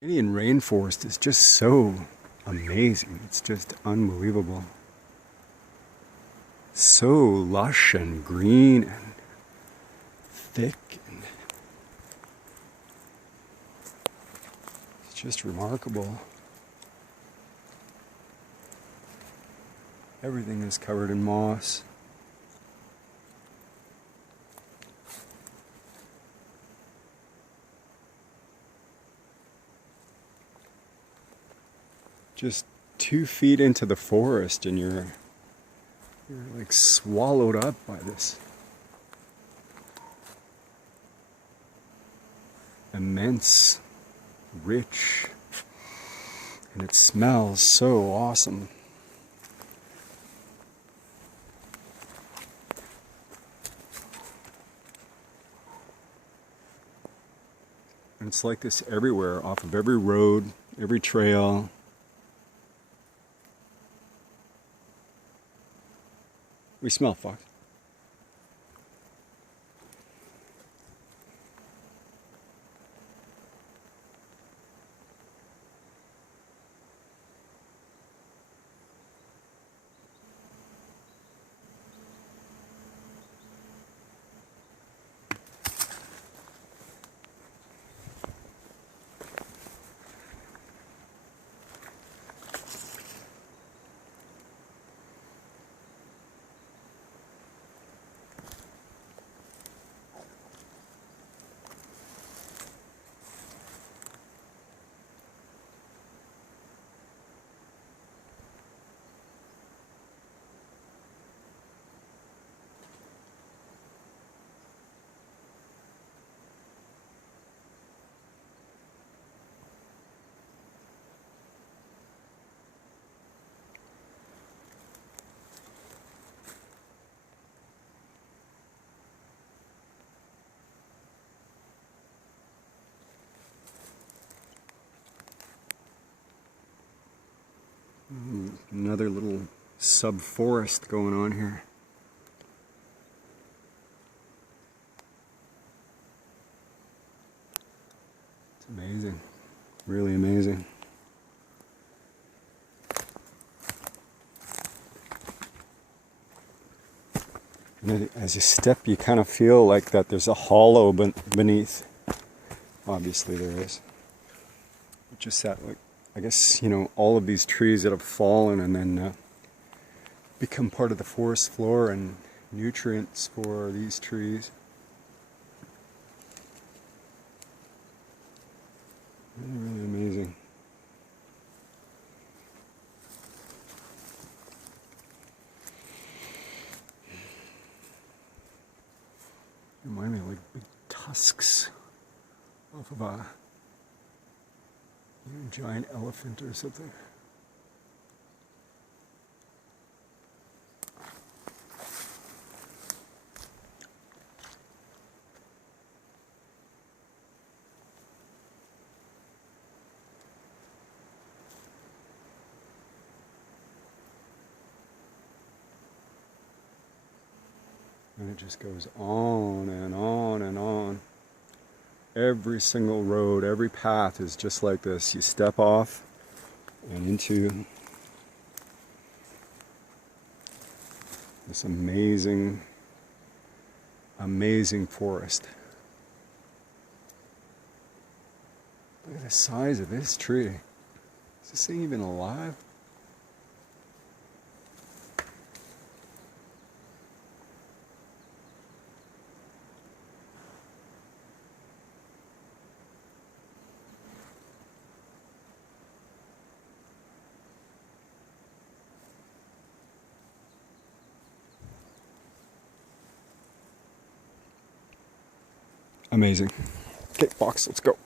Canadian rainforest is just so amazing. It's just unbelievable. So lush and green and thick, and it's just remarkable. Everything is covered in moss. Just 2 feet into the forest and you're like swallowed up by this immense, rich, and it smells so awesome. And it's like this everywhere, off of every road, every trail. We smell fucked. Another little sub-forest going on here. It's amazing, really amazing. And as you step, you kind of feel like that there's a hollow beneath. Obviously there is. But just that, like, I guess, you know, all of these trees that have fallen and then become part of the forest floor and nutrients for these trees. Really, really amazing. Remind me of like big tusks off of a giant elephant or something. And it just goes on and on and on. Every single road, every path is just like this. You step off and into this amazing, amazing forest. Look at the size of this tree. Is this thing even alive? Amazing. Okay, Fox, let's go.